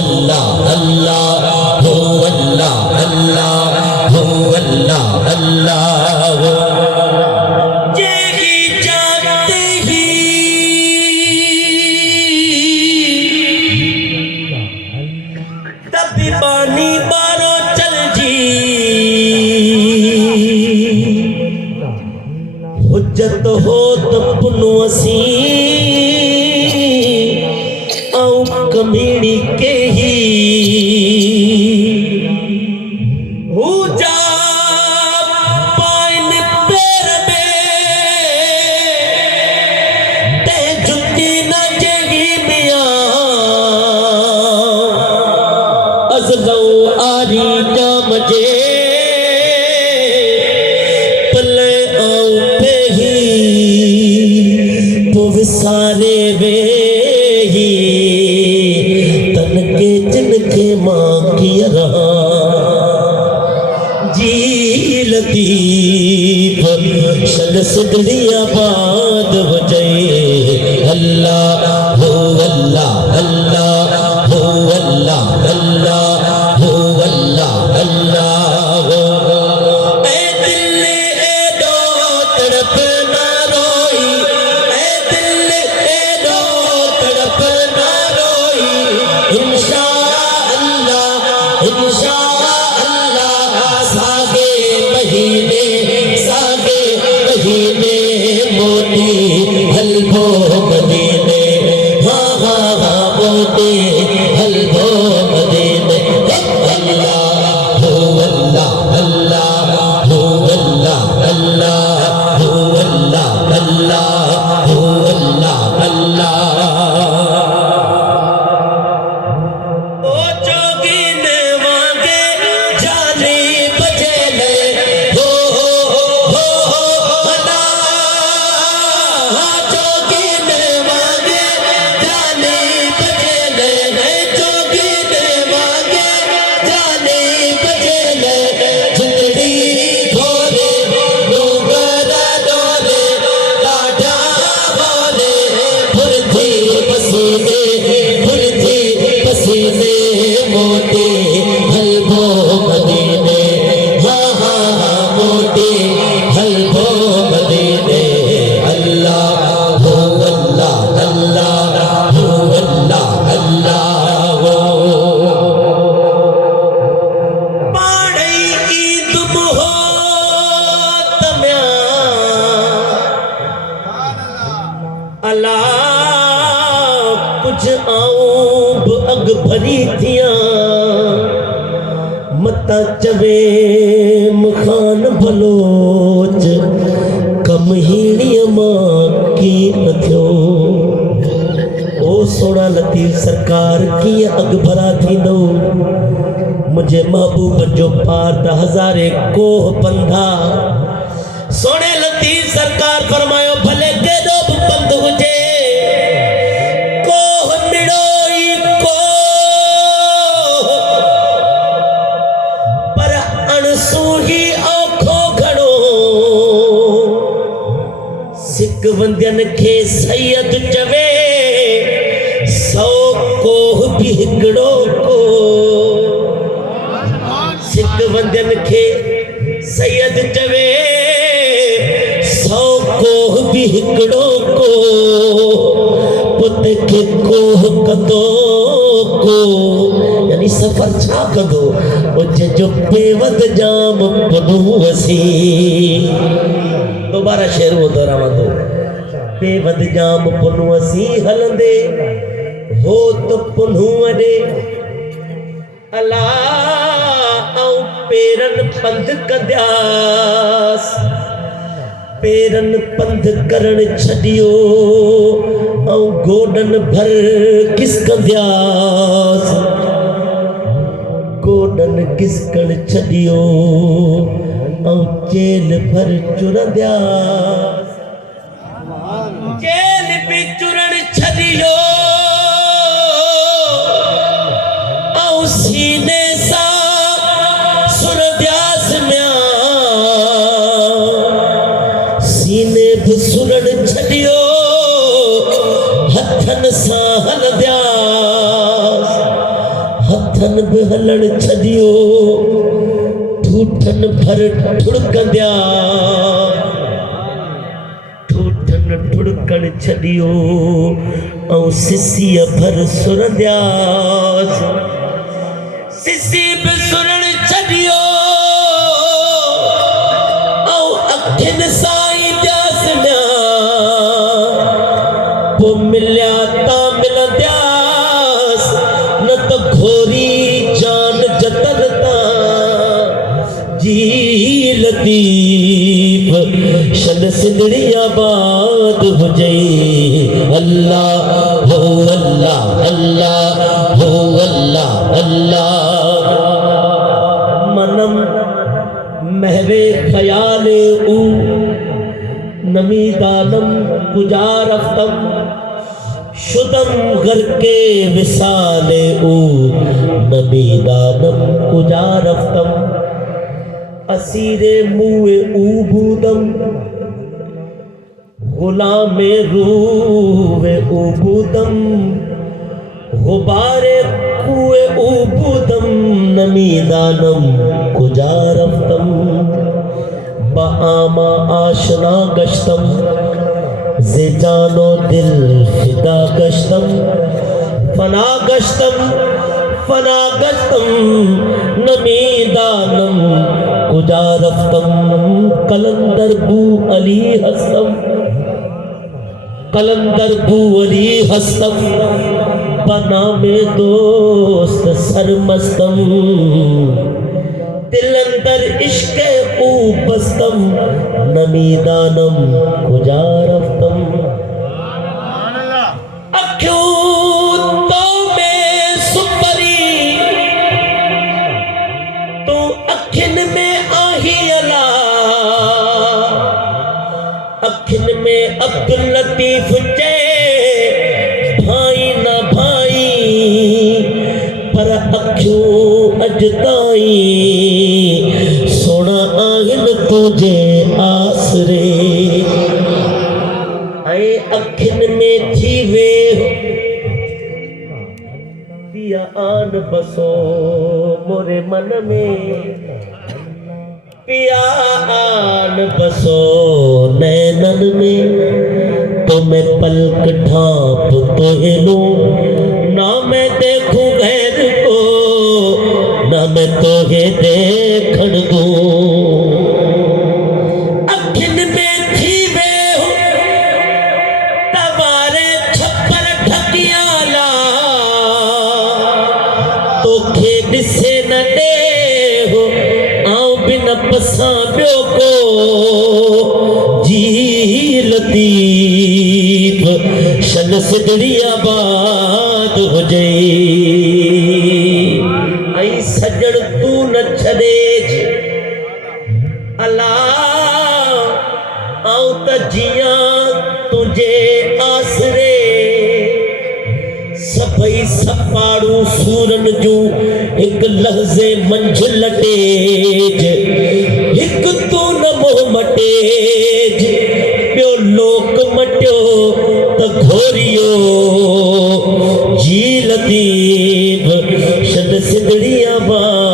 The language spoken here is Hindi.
अल्लाह अल्लाह हो अल्लाह अल्लाह हो अल्लाह अल्लाह हो। पानी बारो चल जी हुज्जत हो तो पुनो असी आऊं कमीड़ी के ही हो जा पाइन पैर में ते जुती न जेगी मिया अज़लौ आरी जाम जे पले आऊं पे ही पुवसारे वे ही तन के जिनके माँ की रहा जी लतीफ शन सिदड़िया बाद हो जाए अल्लाह हो अल्लाह अल्लाह हो अल्लाह अल्लाह हो अल्लाह अल्लाह हो। ऐ दिल ए दो तड़प ना रोई ऐ दिल ए दो तड़प ना रोई इंशा अल्लाह सागे महीने मोती हलवो मदीने हाँ हाँ हाँ मोती हलवो मदीने अल्लाह हो अल्लाह अल्लाह हो अल्लाह अल्लाह हो अल्लाह अल्लाह हो अल्लाह अल्लाह। ओ जोगिन वांगे जाने बजेले हो अल्लाह जोगिन वांगे जाने बजेले जोगिन वांगे जाने बजेले जिंदड़ी घोरे डोगर डोरे लाडा घोरे फुरथी पसीने मोटे हलवो मदीने हाँ हाँ हाँ मोटे हलवो मदीने अल्लाह हो अल्लाह अल्लाह हो अल्लाह अल्लाह हो। पाड़ई ईद हो तम्या अल्लाह कुछ आऊं अग भरी थिया मता चवे मखान बलोच कम हीड़िया मां की थियो ओ सोना लतीफ सरकार की अग भरा थी दो मुझे महबूब जो पाट हजारे कोह पंधा सोने लतीफ सरकार फरमायो भले के दो बंद हुजे कोह मिड़ोई कोह पर अणसूही औखो घड़ो सिक वंद्यन खे सैयद चवे सौ कोह भी हिकड़ो को सिक वंद्यन खे सैयद चवे सौ कोह भी हिकड़ो को पुत के कोह कदो को यानी सफर छा कदो उजे जो पेवद जाम पनू वसी दोबारा शेर वो दोहरावा दो पेवद जाम पनू वसी हलंदे हो तो पुनू अडे अल्लाह आऊं पेरन पंध कद्यास पेरन पंध करण छडियो आऊं गोडन भर किस कंद्यास गोडन किसकण छडियो आऊं चेल भर चुरंद्यास चेल भी चुरण छडियो आऊं सीने सा सुरद्यास म्या सीने भी सुरण छडियो हथन सा हलद्यास हथन बि हलण छॾियो ठूठन भर ठुड़कंदिया ठूठन ठुड़कण छॾियो ऐं सिसीअ भर सुरंदिया सिसी बि सुरण छॾियो ऐं अखियुनि सां ई ॾियासमिया पोइ मिलिया ता मिलंदियासि न त घोरी जान जतन तां जी लतीफ़ शन सिंधड़ी आबाद हुजे अल्लाह हो अल्लाह अल्लाह हो अल्लाह अल्लाह मनम महवे ख्याले ऊ नमीदानम गुजारफ्तम शुदम घर के विसाले ऊ नमीदानम गुजारफ्तम असीरे मुए ऊबूदम गुलामे रूवे ऊबूदम गुबारे कुए ऊबूदम नमीदानम गुजारफ्तम बाआमा आशना गश्तम जे जानो दिल फिदा गश्तम फना गश्तम नमीदानम गुजारफ्तम कलंदर बू अली हस्तम बना में दोस्त सरमस्तम दिल अंदर इश्क ऊ बस्तम नमीदानम गुजारफ्तम अख्यूं तो में सुपरी तू अखिन में आही अला अखिन में अब्दुल लतीफ जे भाई न भाई पर अखियूं अॼु ताईं सोना आहिनि तुझे आसरे ऐं अखियुनि में थी वे पिया आन बसो मोरे मन में पिया आन बसो नैनन में तो मैं पलक ढांप तो हिलूं ना मैं देखूं गैर को ना मैं तो ये देखण दूं अखिन में थी वे हो तवारे छप्पर ठकियाला तो खे ॾिसे न ॾे हो आऊं बिन पसां ॿियो को जी लतीफ़ शन सिंधड़ी आबाद हुजे ऐं सजण तू न छॾे अला आऊं त जियां तुझे आसरे सभई सपाड़ू सूरन जूं हिकु लहज़े मंझ लटेज हिकु तू न मोह मटेज ॿियो लोक मटियो त घोरियो जी लतीफ़ शन सिंधड़ी आबाद